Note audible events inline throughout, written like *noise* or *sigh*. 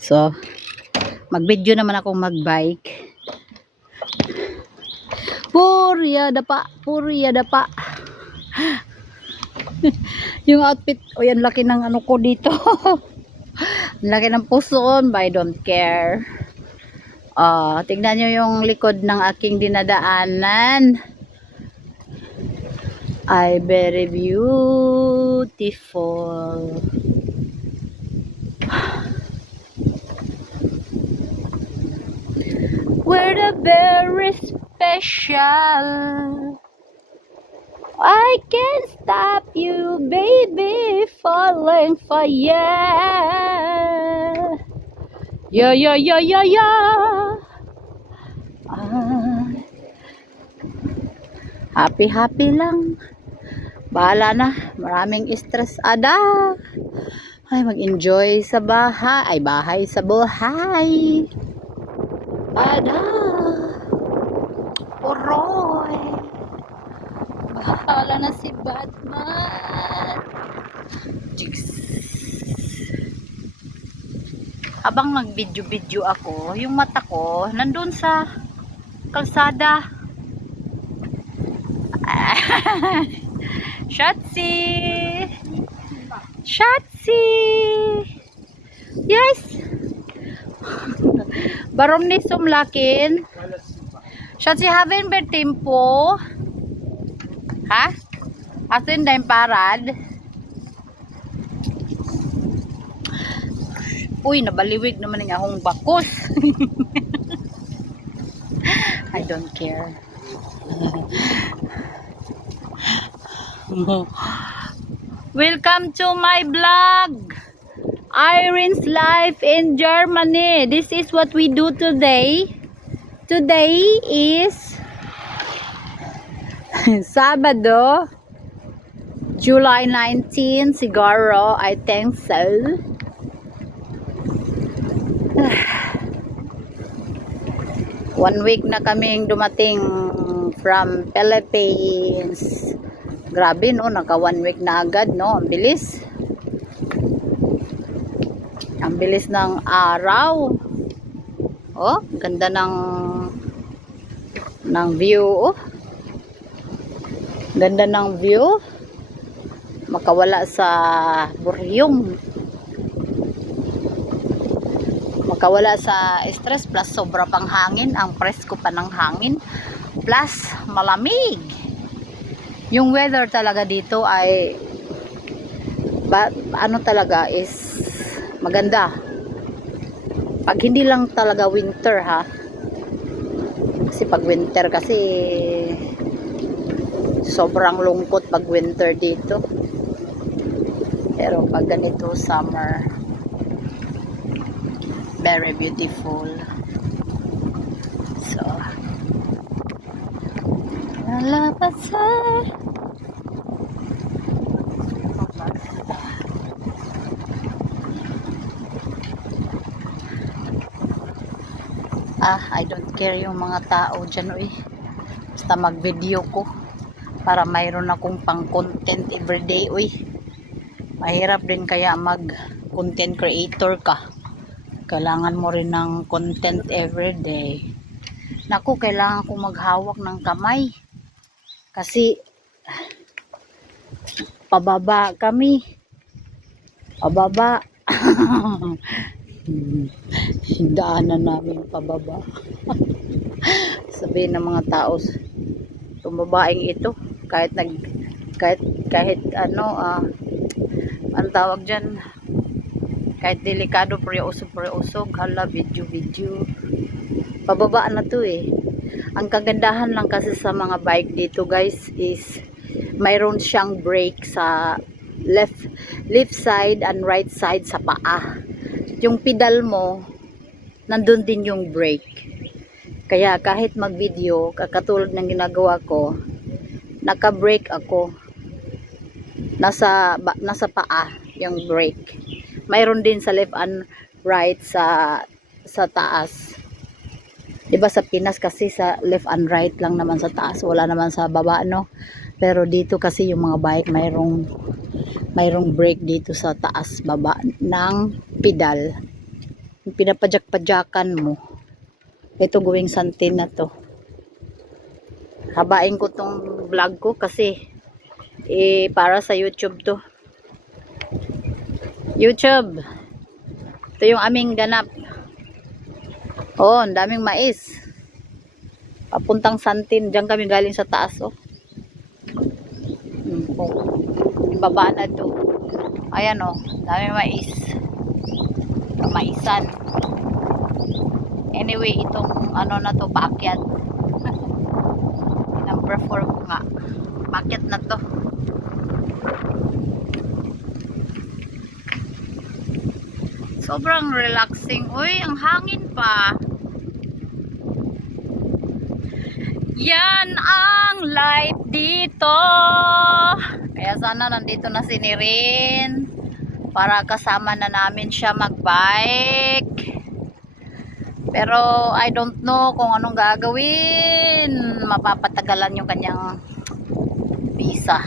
So, mag-video naman akong mag-bike. Purya dapa, purya dapa. *laughs* yung outfit, o yan laki ng ano ko dito. *laughs* Laki ng puson, but I don't care. Ah, tignan nyo yung likod ng aking dinadaanan. Ay, very beautiful. We're very special. I can't stop you, baby, falling for yeah. Yeah, yeah, yeah, yeah, yeah. Ah. happy, happy lang. Bahala na. Maraming stress. Ada. Ay, mag-enjoy sa bahay. Ay, bahay sa buhay. Ada. Oroy. Bahala na si Batman. Jigs. Habang nag-video-video ako, yung mata ko, nandun sa kalsada. *laughs* Shotzi! Shotzi! Yes! Barom ni sumlakin. Shotzi, haven't been tempo. Ha? Atin dahil parad. Uy, nabaliwig naman ng akong bakos. *laughs* I don't care. *laughs* Welcome to my vlog. Irene's life in Germany. This is what we do today. Today is *laughs* Sabado, July 19, siguro, I think so. *sighs* One week na kaming dumating from Philippines. Grabe no, naka one week na agad no, ang bilis. Ang bilis ng araw. Oh, ganda ng ng view oh. Ganda ng view. Makawala sa buryong. Makawala sa stress plus sobra pang hangin. Ang presko pa ng hangin. Plus malamig. Yung weather talaga dito ay ba, ano talaga is maganda. Pag hindi lang talaga winter ha. Kasi pag winter kasi sobrang lungkot pag winter dito pero pag ganito summer very beautiful so lalabas sa ah I don't care yung mga tao dyan uy. Basta mag video ko para mayroon akong pang content everyday uy. Mahirap din kaya mag content creator ka. Kailangan mo rin ng content everyday naku kailangan kong maghawak ng kamay. Kasi pababa kami. Pababa *laughs* daanan namin pababa. *laughs* Sabihin ng mga tao itong ito. Kahit nag kahit kahit ano ah ang tawag dyan? Kahit delikado pre-usog pre-usog hala video video. Pababa na to eh. Ang kagandahan lang kasi sa mga bike dito guys is mayroon siyang brake sa left left side and right side sa paa yung pedal mo nandun din yung brake. Kaya kahit mag video katulad ng ginagawa ko naka brake ako. Nasa ba, nasa paa yung brake. Mayroon din sa left and right sa sa taas. 'di ba sa Pinas kasi sa left and right lang naman sa taas wala naman sa baba no pero dito kasi yung mga bike mayroong mayroong brake dito sa taas baba ng pedal pinapadyak-padyakan mo. Ito gawing santin na to. Habain ko tong vlog ko kasi eh, para sa YouTube to. YouTube. Ito yung aming ganap. Oh, daming mais. Papuntang Santin. Diyan kami galing sa taas, oh. Oh. Ibaba na to. Ayan, oh. Daming mais. Kamaisan. Anyway, itong ano na to, paakyat. *laughs* Number 4 ko nga. Paakyat na to. Sobrang relaxing. Uy, ang hangin pa. Yan ang life dito. Kaya sana nandito na si Nirin para kasama na namin siya magbike. Pero I don't know kung anong gagawin. Mapapatagalan yung kanyang visa.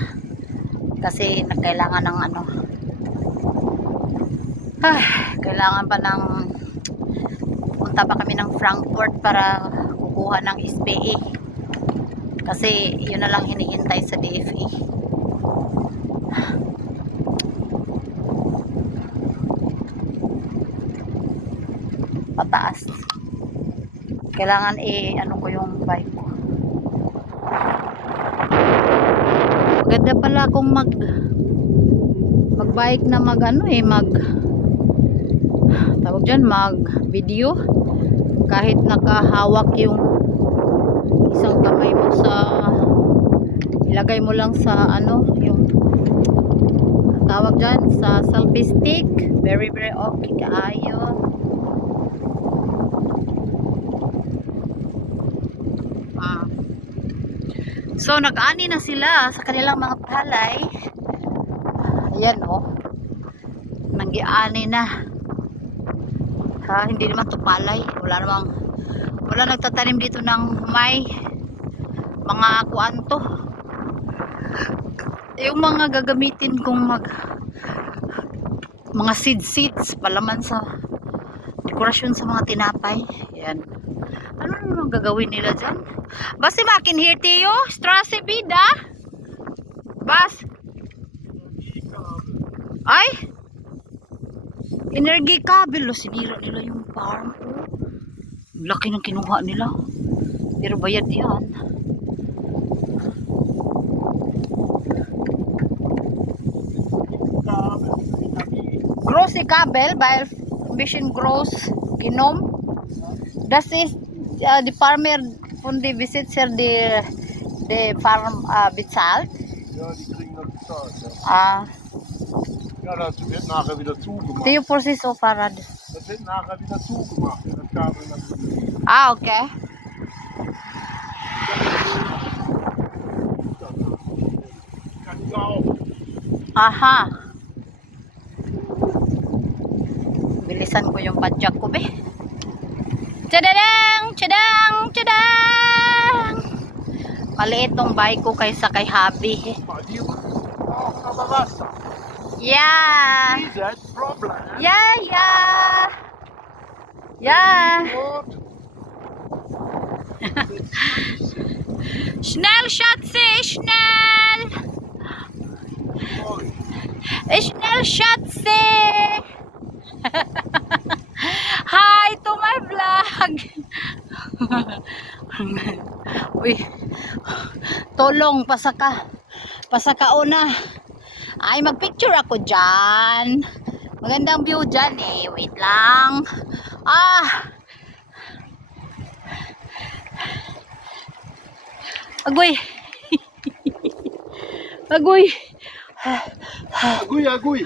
Kasi kailangan ng ano. Ah, kailangan pa ng punta pa kami ng Frankfurt para kukuha ng SPE. Kasi yun na lang hinihintay sa DFE. Pataas. Kailangan eh ano ko yung bike ko. Maganda pala kung mag magbike na mag ano eh mag tawag dyan mag video kahit nakahawak yung isang kamay mo sa ilagay mo lang sa ano yung tawag dyan sa selfie stick. Very very okay kaayo. Ah. so nag-ani na sila sa kanilang mga palay. Ayan oh. Nanggiani na. Ha hindi naman to palay. Wala namang wala nagtatanim dito ng may mga kuanto yung mga gagamitin kong mag mga seed seeds palaman sa dekorasyon sa mga tinapay. Yan. Ano naman gagawin nila dyan? Basi makin here tiyo strase bida. Bas. Ay. Energy cable lo sinira nila yung farm laki ng kinuha nila pero bayad yan große Kabel ein bisschen groß genommen. Das ist äh, die Farmer von den Besitzer der der Farm äh, bezahlt. Ja, die kriegen das bezahlt. Ja, Ah, ja das wird nachher wieder zugemacht. yung proseso para Das wird nachher wieder zugemacht. Ah, okay. Aha. Bilisan ko yung padjak ko, be. Tadadang! Tadang! Tadang! Maliit tong bike ko kaysa kay Habi. Yeah! Dieses Problem. Yeah, yeah! Yeah! *laughs* Schnell, Schatzi! Schnell! voll. Schnell, Schatzi! *laughs* Hi to my vlog! *laughs* Uy, tulong, pasaka. Pasaka una. Ay, magpicture ako dyan. Magandang view dyan eh. Wait lang. *laughs* Ah! Agoy! Agoy! Agui, agui.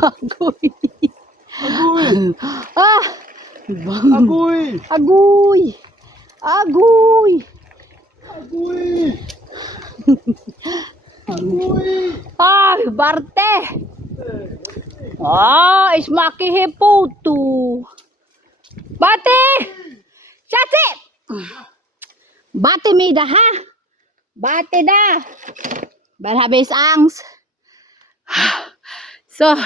Agoy! Agui. Ah! Agui. Agoy! Agoy! Agui. Agui. Ay, Barte! Ah, is makihiputo. Bate! Chatsi! Bate mi da ha? Bate da! Barhabis angs. *sighs* So,